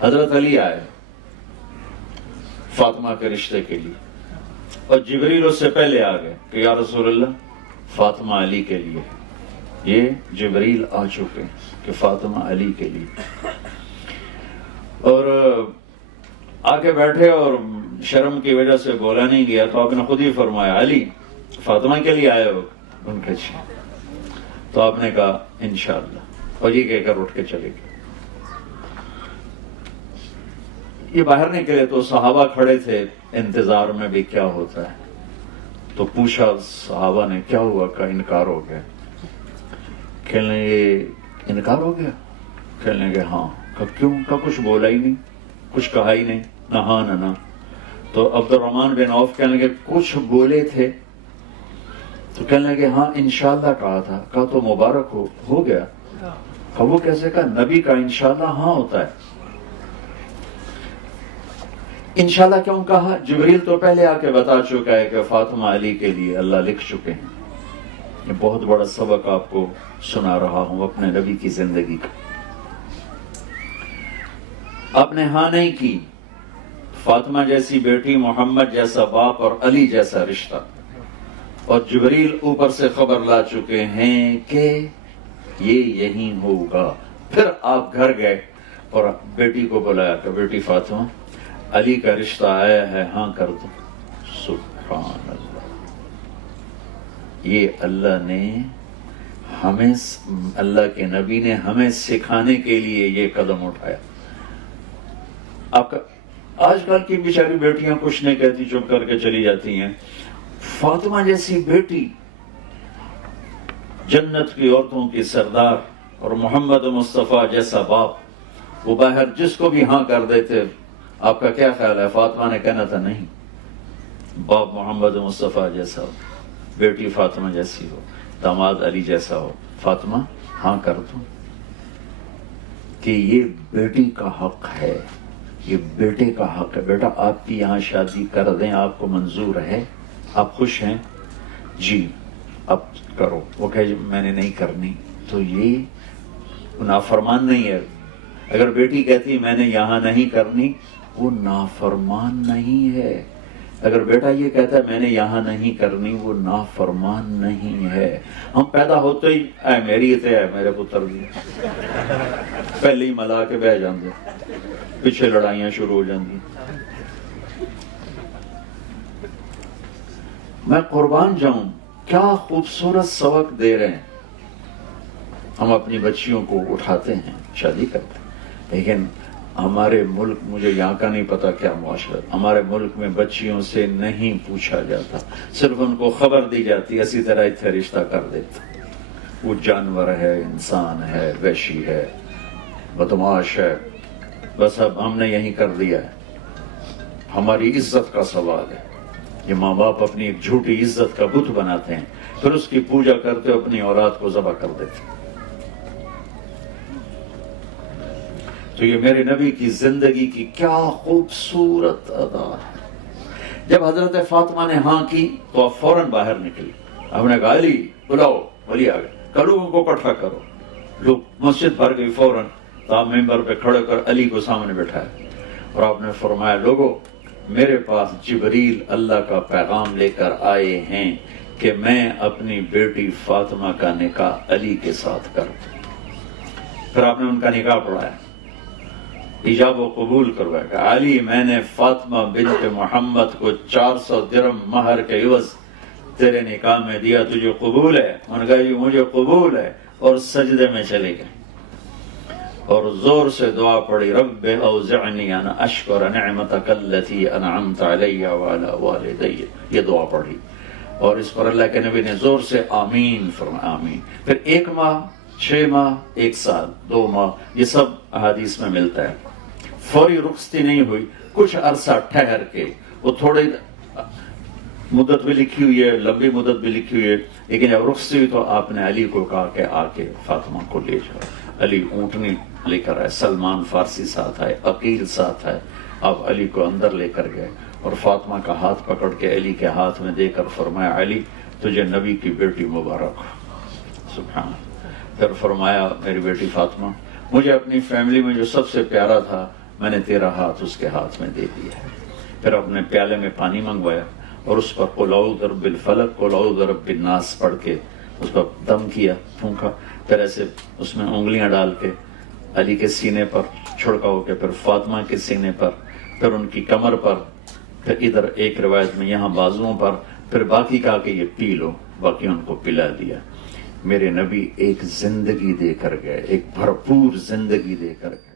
حضرت علی آئے فاطمہ کے رشتے کے لیے، اور جبریل اس سے پہلے آ گئے کہ یا رسول اللہ فاطمہ علی کے لیے، یہ جبریل آ چکے کہ فاطمہ علی کے لیے، اور آ کے بیٹھے اور شرم کی وجہ سے بولا نہیں گیا، تو آپ نے خود ہی فرمایا علی فاطمہ کے لیے آئے ہو؟ ان کے جی۔ تو آپ نے کہا انشاءاللہ، اور یہ کہہ کر اٹھ کے چلے گئے۔ یہ باہر نکلے تو صحابہ کھڑے تھے انتظار میں بھی کیا ہوتا ہے، تو پوچھا صحابہ نے کیا ہوا؟ کا انکار ہو گیا۔ کہنے یہ انکار ہو گیا؟ کہنے لگے ہاں۔ کہا کیوں؟ کا کچھ بولا ہی نہیں، کچھ کہا ہی نہیں، نہ ہاں نہ نہ۔ تو عبد الرحمن بن عوف کہنے لگے کچھ بولے تھے؟ تو کہنے لگے ہاں انشاءاللہ کہا تھا۔ کہا تو مبارک ہو گیا۔ کہا وہ کیسے؟ کہا نبی کا انشاءاللہ ہاں ہوتا ہے۔ انشاءاللہ کیوں کہا؟ جبریل تو پہلے آ کے بتا چکا ہے کہ فاطمہ علی کے لیے اللہ لکھ چکے ہیں۔ یہ بہت بڑا سبق آپ کو سنا رہا ہوں اپنے نبی کی زندگی کا۔ آپ نے ہاں نہیں کی، فاطمہ جیسی بیٹی، محمد جیسا باپ اور علی جیسا رشتہ، اور جبریل اوپر سے خبر لا چکے ہیں کہ یہ یہی ہوگا۔ پھر آپ گھر گئے اور بیٹی کو بلایا کہ بیٹی فاطمہ علی کا رشتہ آیا ہے، ہاں کر دو۔ سبحان اللہ، یہ اللہ نے ہمیں، اللہ کے نبی نے ہمیں سکھانے کے لیے یہ قدم اٹھایا۔ آپ کا آج کل کی بیچاری بیٹیاں کچھ نہیں کہتی، چپ کر کے چلی جاتی ہیں۔ فاطمہ جیسی بیٹی، جنت کی عورتوں کی سردار، اور محمد مصطفیٰ جیسا باپ، وہ باہر جس کو بھی ہاں کر دیتے۔ آپ کا کیا خیال ہے؟ فاطمہ نے کہنا تھا نہیں، باپ محمد مصطفیٰ جیسا ہو، بیٹی فاطمہ جیسی ہو، داماد علی جیسا ہو، فاطمہ ہاں کر دو، کہ یہ بیٹی کا حق ہے، یہ بیٹے کا حق ہے۔ بیٹا آپ کی یہاں شادی کر دیں، آپ کو منظور ہے؟ آپ خوش ہیں؟ جی اب کرو۔ وہ کہے میں نے نہیں کرنی، تو یہ نافرمان نہیں ہے۔ اگر بیٹی کہتی میں نے یہاں نہیں کرنی، وہ نافرمان نہیں ہے۔ اگر بیٹا یہ کہتا ہے میں نے یہاں نہیں کرنی، وہ نافرمان نہیں ہے۔ ہم پیدا ہوتے ہی اے میری تے ہے میرے پتر دی، پہلے ہی ملا کے بہ جاندے، پیچھے لڑائیاں شروع ہو جاندی۔ میں قربان جاؤں، کیا خوبصورت سبق دے رہے ہیں۔ ہم اپنی بچیوں کو اٹھاتے ہیں، شادی کرتے ہیں، لیکن ہمارے ملک، مجھے یہاں کا نہیں پتا کیا معاشرہ، ہمارے ملک میں بچیوں سے نہیں پوچھا جاتا، صرف ان کو خبر دی جاتی، اسی طرح اتنے رشتہ کر دیتے۔ وہ جانور ہے، انسان ہے، وحشی ہے، بدماش ہے، بس اب ہم نے یہی کر دیا ہے۔ ہماری عزت کا سوال ہے۔ یہ ماں باپ اپنی ایک جھوٹی عزت کا بت بناتے ہیں، پھر اس کی پوجا کرتے، اپنی اولاد کو ذبح کر دیتے۔ تو یہ میرے نبی کی زندگی کی کیا خوبصورت ادا ہے۔ جب حضرت فاطمہ نے ہاں کی تو آپ فوراً باہر نکلی۔ ہم نے کہا علی بلاؤ، علی آ گئے، لوگوں کو اکٹھا کرو۔ لوگ مسجد بھر گئی، فوراً آپ ممبر پہ کھڑے کر علی کو سامنے بٹھایا، اور آپ نے فرمایا لوگوں میرے پاس جبریل اللہ کا پیغام لے کر آئے ہیں کہ میں اپنی بیٹی فاطمہ کا نکاح علی کے ساتھ کر دوں۔ پھر آپ نے ان کا نکاح پڑھایا، ایجاب و قبول کروایا کہ علی میں نے فاطمہ بنت محمد کو 400 درہم مہر کے عوض تیرے نکاح میں دیا، تجھے قبول ہے؟ انہوں نے کہا جی مجھے قبول ہے، اور سجدے میں چلے گئے اور زور سے دعا پڑھی، رب اوزعنی ان اشکر نعمتک التی انعمت علی وعلی والدی، یہ دعا پڑھی، اور اس پر اللہ کے نبی نے زور سے آمین فرمایا، آمین۔ پھر 1 ماہ، 6 ماہ، 1 سال، 2 ماہ، یہ سب احادیث میں ملتا ہے۔ فوری رخصتی نہیں ہوئی، کچھ عرصہ ٹھہر کے، وہ تھوڑی مدت بھی لکھی ہوئی ہے، لمبی مدت بھی لکھی ہوئی ہے، لیکن جب رخصتی ہوئی تو آپ نے علی کو کہا کہ آ کے فاطمہ کو لے جاؤ۔ علی اونٹنی لے کر آئے، سلمان فارسی ساتھ آئے، عقیل ساتھ آئے، آپ علی کو اندر لے کر گئے اور فاطمہ کا ہاتھ پکڑ کے علی کے ہاتھ میں دے کر فرمایا علی تجھے نبی کی بیٹی مبارک ہو۔ سبحان اللہ۔ پھر فرمایا میری بیٹی فاطمہ، مجھے اپنی فیملی میں جو سب سے پیارا تھا میں نے تیرا ہاتھ اس کے ہاتھ میں دے دیا ہے۔ پھر اپنے پیالے میں پانی منگوایا اور اس پر قل اعوذ برب الفلق قل اعوذ برب الناس پڑھ کے اس پر دم کیا، پھونکا، پھر ایسے اس میں انگلیاں ڈال کے علی کے سینے پر چھڑکاؤ کے، پھر فاطمہ کے سینے پر، پھر ان کی کمر پر، پھر ادھر ایک روایت میں یہاں بازوؤں پر، پھر باقی کہا کہ یہ پی لو، باقی ان کو پلا دیا۔ میرے نبی ایک زندگی دے کر گئے، ایک بھرپور زندگی دے کر گئے۔